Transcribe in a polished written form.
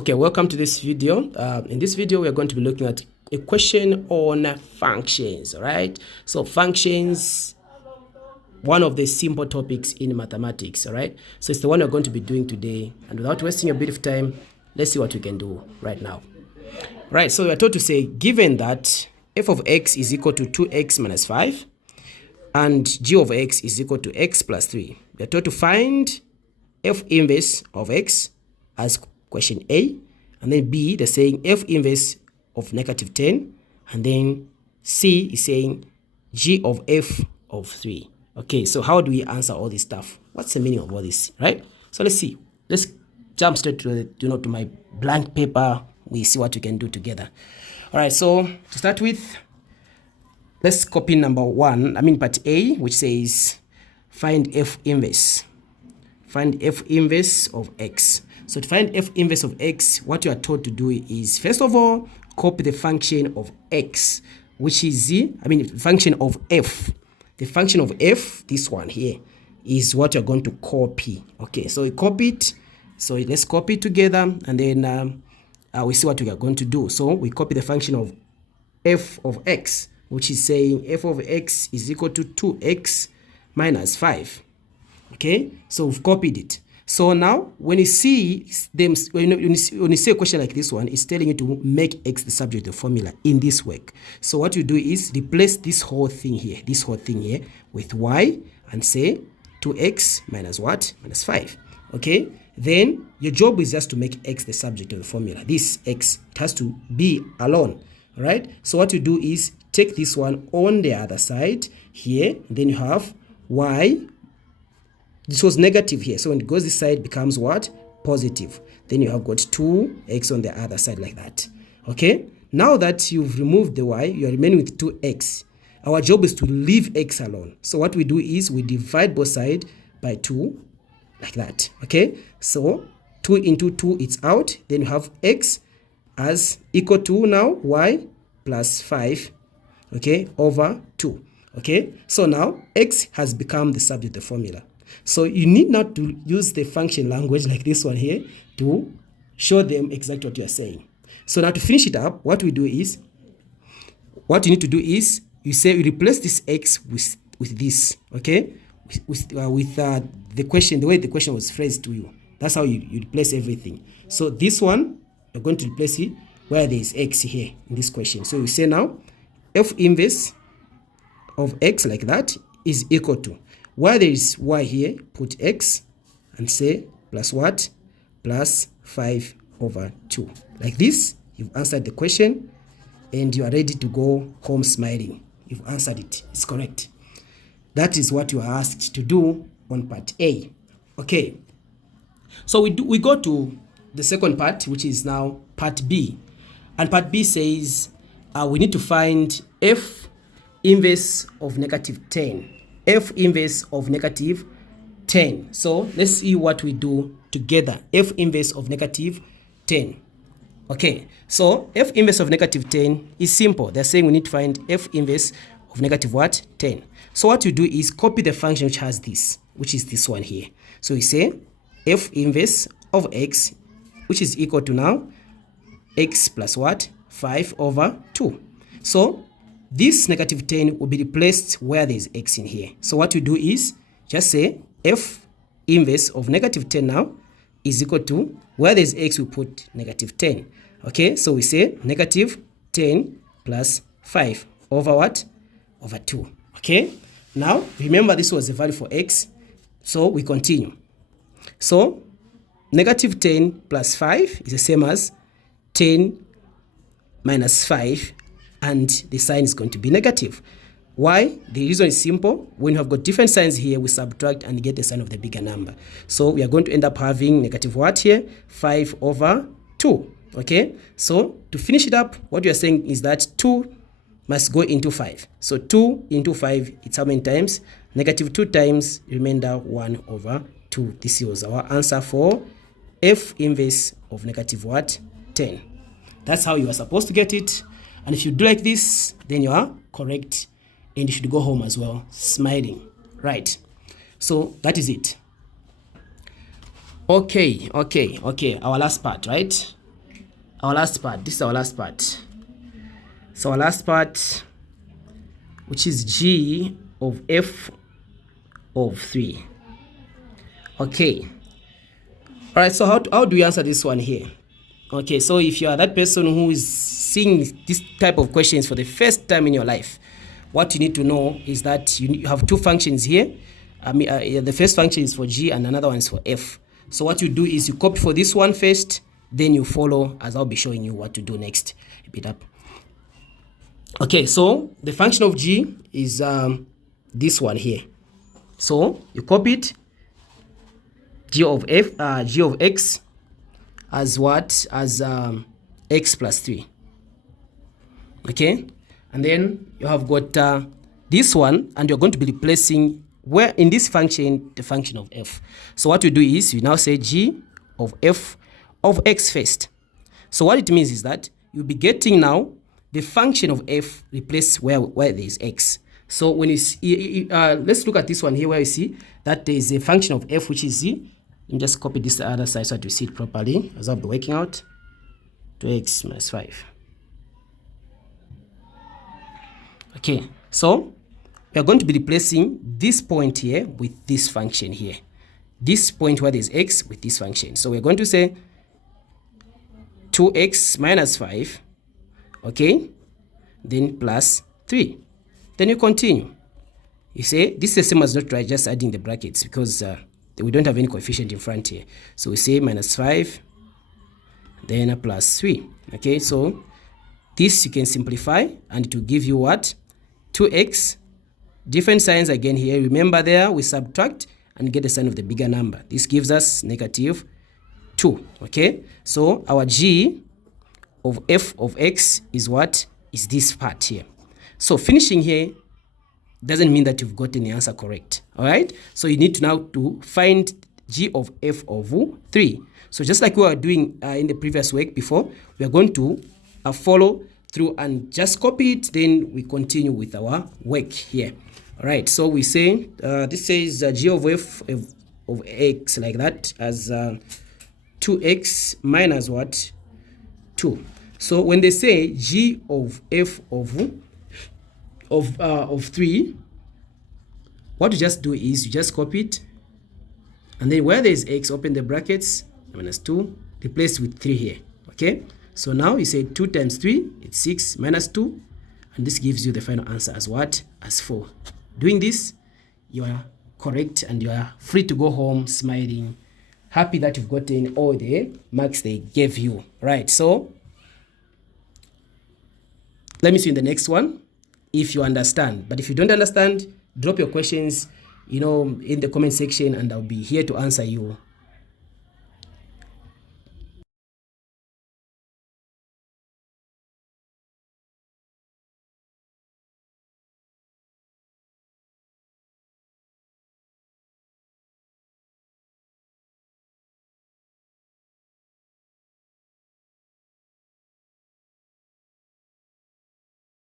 Okay, welcome to this video. In this video, we are going to be looking at a question on functions, all right? So functions, one of the simple topics in mathematics, all right? So it's the one we're going to be doing today. And without wasting a bit of time, let's see what we can do right now. Right, so we are told to say, given that f of x is equal to 2x minus 5, and g of x is equal to x plus 3, we are told to find f inverse of x as question A, and then B, they're saying f inverse of negative 10, and then C is saying g of f of 3. Okay, so how do we answer all this stuff? What's the meaning of all this, right? So let's see. Let's jump straight to to my blank paper. We see what we can do together. All right, so to start with, let's copy number 1, part A, which says find f inverse. Find f inverse of x. So to find f inverse of x, what you are told to do is, first of all, copy the function of x, which is the function of f. The function of f, this one here, is what you're going to copy. Okay, so we copy it. So let's copy it together, and then we see what we are going to do. So we copy the function of f of x, which is saying f of x is equal to 2x minus 5. Okay, so we've copied it. So now when you see them, when you see a question like this one, it's telling you to make x the subject of the formula in this work. So what you do is replace this whole thing here, with y, and say 2x minus what? Minus 5. Okay, then your job is just to make x the subject of the formula. This x, it has to be alone. All right, so what you do is take this one on the other side here, and then you have y. This was negative here, so when it goes this side, it becomes what? Positive. Then you have got 2x on the other side like that. Okay, now that you've removed the y, you are remaining with 2x. Our job is to leave x alone. So what we do is we divide both sides by 2 like that. Okay, so 2 into 2, it's out. Then you have x as equal to now y plus 5, okay, over 2. Okay, so now x has become the subject of the formula. So you need not to use the function language like this one here to show them exactly what you are saying. So now to finish it up, what you need to do is you replace this x with this, okay, with the question, the way the question was phrased to you. That's how you replace everything. So this one, you're going to replace it where there is x here in this question. So you say now f inverse of x like that is equal to, where there is y here, put x and say plus what? Plus 5 over 2. Like this, you've answered the question and you are ready to go home smiling. You've answered it. It's correct. That is what you are asked to do on part A. Okay. So we go to the second part, which is now part B. And part B says we need to find f inverse of negative 10. F inverse of negative 10. So let's see what we do together. F inverse of negative 10. Okay, so f inverse of negative 10 is simple. They're saying we need to find f inverse of negative what? 10. So what you do is copy the function which has this, which is this one here. So we say f inverse of x, which is equal to now x plus what? 5 over 2. So this negative 10 will be replaced where there is x in here. So what you do is just say f inverse of negative 10 now is equal to, where there is x, we put negative 10. Okay, so we say negative 10 plus 5 over what? Over 2. Okay, now remember this was the value for x, so we continue. So negative 10 plus 5 is the same as 10 minus 5, and the sign is going to be negative. Why? The reason is simple. When you have got different signs here, we subtract and get the sign of the bigger number. So we are going to end up having negative what here? 5 over 2. Okay, so to finish it up, what we are saying is that 2 must go into 5. So 2 into 5, it's how many times? Negative 2 times remainder 1 over 2. This was our answer for f inverse of negative what? 10. That's how you are supposed to get it. And if you do like this, then you are correct. And you should go home as well, smiling. Right. So that is it. Okay. Our last part, right? our last part. This is our last part. So our last part, which is g of f of 3. Okay. All right, so how do we answer this one here? Okay, so if you are that person who is seeing this type of questions for the first time in your life, what you need to know is that you have two functions here. The first function is for g and another one is for f. So what you do is you copy for this one first, then you follow as I'll be showing you what to do next. Repeat up. Okay, so the function of g is this one here. So you copy it, g of x as what? As x plus 3. Okay, and then you have got this one, and you're going to be replacing where in this function the function of f. So what you do is you now say g of f of x first. So what it means is that you'll be getting now the function of f replaced where there is x. So when you let's look at this one here where you see that there is a function of f which is z. You just copy this to the other side so that you see it properly as I'll be working out. 2x minus 5. Okay, so we are going to be replacing this point here with this function here. This point where there is x with this function. So we're going to say 2x minus 5, okay, then plus 3. Then you continue. You say this is the same as not right, just adding the brackets because we don't have any coefficient in front here. So we say minus 5, then plus 3. Okay, so this you can simplify and it will give you what? 2x. Different signs again here. Remember there we subtract and get the sign of the bigger number. This gives us negative 2. Okay, so our g of f of x is what? Is this part here. So finishing here doesn't mean that you've gotten the answer correct. All right, so you need to now to find g of f of 3. So just like we were doing in the previous work before, we are going to follow through and just copy it, then we continue with our work here. All right, so we say this says g of f of x like that as 2x minus what? 2. So when they say g of f of 3, what you just do is you just copy it, and then where there is x, open the brackets, minus 2, replace with 3 here. Okay, so now you say 2 times 3, it's 6 minus 2, and this gives you the final answer as what? As 4. Doing this, you are correct and you are free to go home smiling, happy that you've gotten all the marks they gave you. Right, so let me see in the next one if you understand. But if you don't understand, drop your questions, in the comment section, and I'll be here to answer you